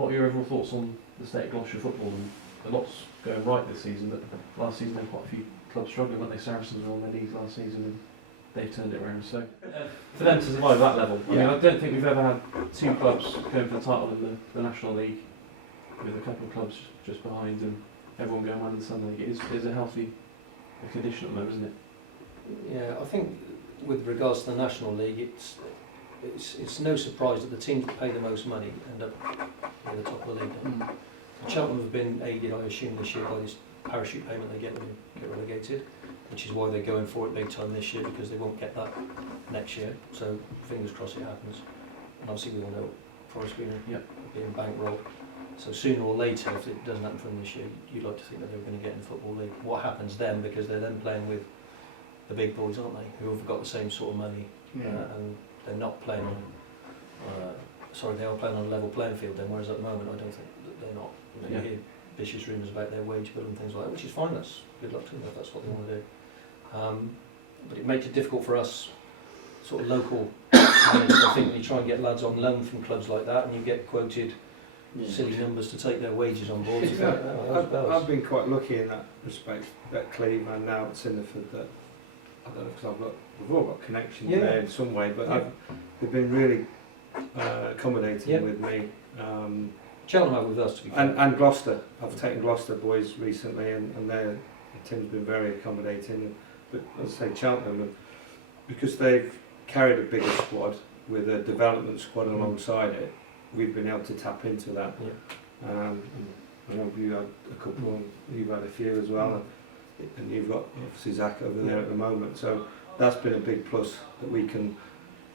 What are your overall thoughts on the state of Gloucestershire football? And a lot's going right this season, but last season there were quite a few clubs struggling, weren't they? Saracens were on their knees last season and they've turned it around. So for them to survive that level, I mean, I don't think we've ever had two clubs going for the title in the National League with a couple of clubs just behind and everyone going around in the Sun League. It is a healthy condition at the moment, isn't it? Yeah, I think with regards to the National League, it's no surprise that the teams that pay the most money end up near the top of the league. Cheltenham have been aided, I assume, this year by this parachute payment they get when they get relegated, which is why they're going for it big time this year, because they won't get that next year. So fingers crossed it happens. And obviously we all know Forest Green are being bankrolled. So sooner or later, if it doesn't happen for them this year, you'd like to think that they're going to get in the Football League. What happens then, because they're then playing with the big boys, aren't they, who have got the same sort of money, and they're not playing on, they are playing on a level playing field then, whereas at the moment I don't think that they're not. You hear vicious rumours about their wage bill and things like that, which is fine, that's good luck to them if that's what they want to do. But it makes it difficult for us, sort of local managers, I think, when you try and get lads on loan from clubs like that and you get quoted silly numbers to take their wages on board. I've been quite lucky in that respect at Cleal and now at Cinderford that, I don't know, because we've all got connections there in some way, but they've been really accommodating with me. Cheltenham have with us, to be fair. And Gloucester. I've taken Gloucester boys recently and the team's been very accommodating. But as I say, Cheltenham, because they've carried a bigger squad with a development squad alongside it, we've been able to tap into that. I know you had a couple, you've had a few as well, and you've got obviously Zach over there at the moment. So that's been a big plus, that we can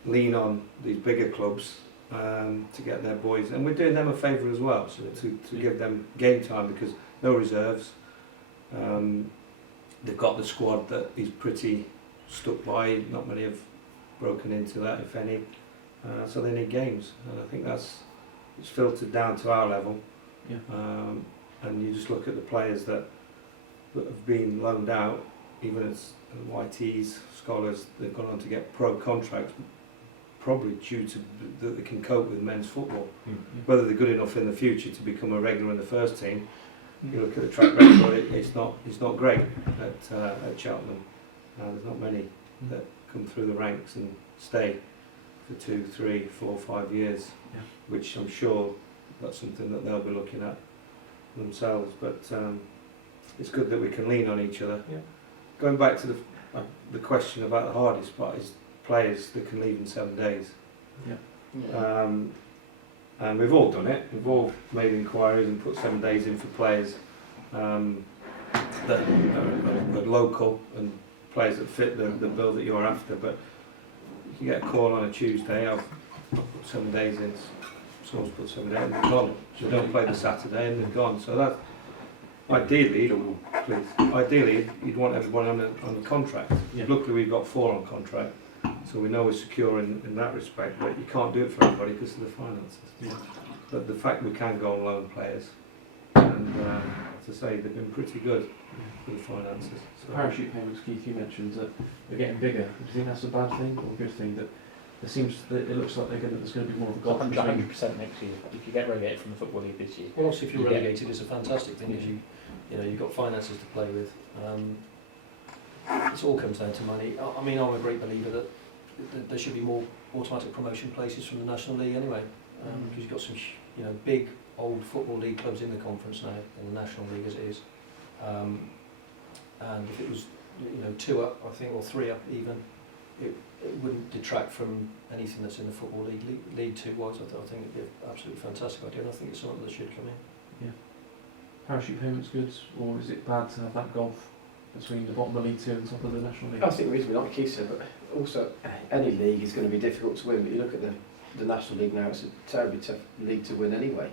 lean on these bigger clubs to get their boys, and we're doing them a favour as well, so to give them game time, because no reserves. They've got the squad that is pretty stuck by, not many have broken into that, if any, so they need games, and I think it's filtered down to our level. And you just look at the players that have been loaned out, even as YTs, scholars, they've gone on to get pro contracts, probably due to that they can cope with men's football. Whether they're good enough in the future to become a regular in the first team, you look at the track record, it's not great at Cheltenham. There's not many that come through the ranks and stay for 2, 3, 4, 5 years, which I'm sure that's something that they'll be looking at themselves. But it's good that we can lean on each other. Going back to the question about the hardest part is players that can leave in 7 days. And we've all done it. We've all made inquiries and put 7 days in for players that are local and players that fit the bill that you're after. But you can get a call on a Tuesday, I've put 7 days in, someone's put 7 days in, they're gone. So they don't play the Saturday and they're gone. So that, ideally you'd want everyone on a contract. Luckily we've got 4 on contract, so we know we're secure in that respect, but you can't do it for everybody because of the finances. But the fact we can go on loan players, and to say they've been pretty good with the finances. So parachute payments, Keith, you mentioned that they're getting bigger. Do you think that's a bad thing or a good thing? That it looks like there's going to be more of a gulf. 100% next year if you get relegated from the Football League this year. Well, obviously if you're relegated, it's a fantastic thing, because you've got finances to play with. It all comes down to money. I mean, I'm a great believer that there should be more automatic promotion places from the National League anyway, because you've got some big old Football League clubs in the conference now, in the National League as it is. And if it was 2 up, I think, or 3 up even, it wouldn't detract from anything that's in the Football League. League 2 wise, I think it'd be an absolutely fantastic idea, and I think it's something that should come in. Parachute payments good, or is it bad to have that gulf between the bottom of League 2 and the top of the National League? I think reasonably, like Keith said, but also any league is going to be difficult to win. But you look at the National League now; it's a terribly tough league to win anyway.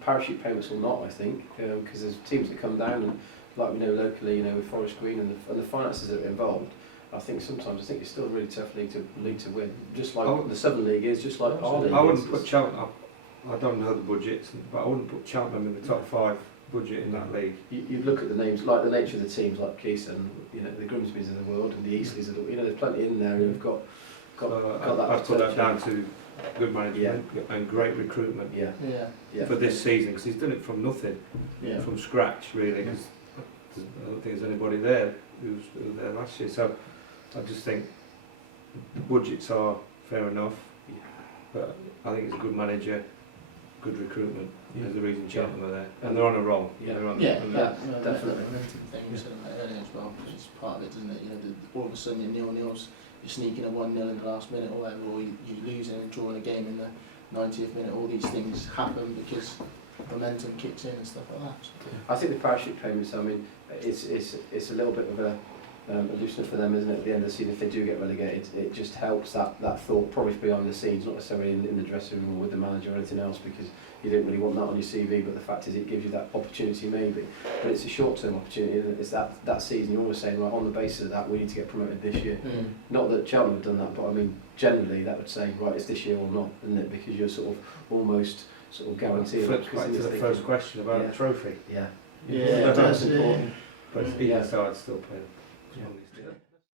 Parachute payments will not, I think, because there's teams that come down, and like we know locally, with Forest Green and the finances that are involved. I think it's still a really tough league to win. Just like the Southern League is, just like our league. I wouldn't put Cheltenham. I don't know the budgets, but I wouldn't put Cheltenham in the top 5 budget in that league. You look at the names, like the nature of the teams, like Keith and the Grimsbys of the world and the Eastleys of the there's plenty in there who've got that. I've put that down to good management and great recruitment Yeah, Yeah. yeah. for this season, because he's done it from nothing, Yeah. from scratch really, because I don't think there's anybody there who was there last year. So I just think the budgets are fair enough, but I think it's a good manager, good recruitment. There's the reason Cheltenham are there, and they're on a roll. Yeah. They're on, Yeah, and that definitely. momentum thing you said about earlier as well, because it's part of it, doesn't it? You know, all of a sudden you're 0-0s, you're sneaking a 1-0 in the last minute or whatever, or you're losing and drawing a game in the 90th minute. All these things happen because momentum kicks in and stuff like that. So. I think the parachute payments, I mean, it's a little bit of a loosener for them, isn't it, at the end of the season if they do get relegated. It just helps that thought probably behind the scenes, not necessarily in the dressing room or with the manager or anything else, because you don't really want that on your CV, but the fact is it gives you that opportunity maybe. But it's a short-term opportunity, isn't it? It's that season, you're always saying, right, on the basis of that, we need to get promoted this year. Not that Cheltenham have done that, but I mean, generally that would say, right, it's this year or not, isn't it? Because you're sort of almost guaranteeing. flips back to the first question about the trophy. Yeah. Yeah, That's yeah. important. But Yeah. even so, I'd still play. Yeah. Strongly still.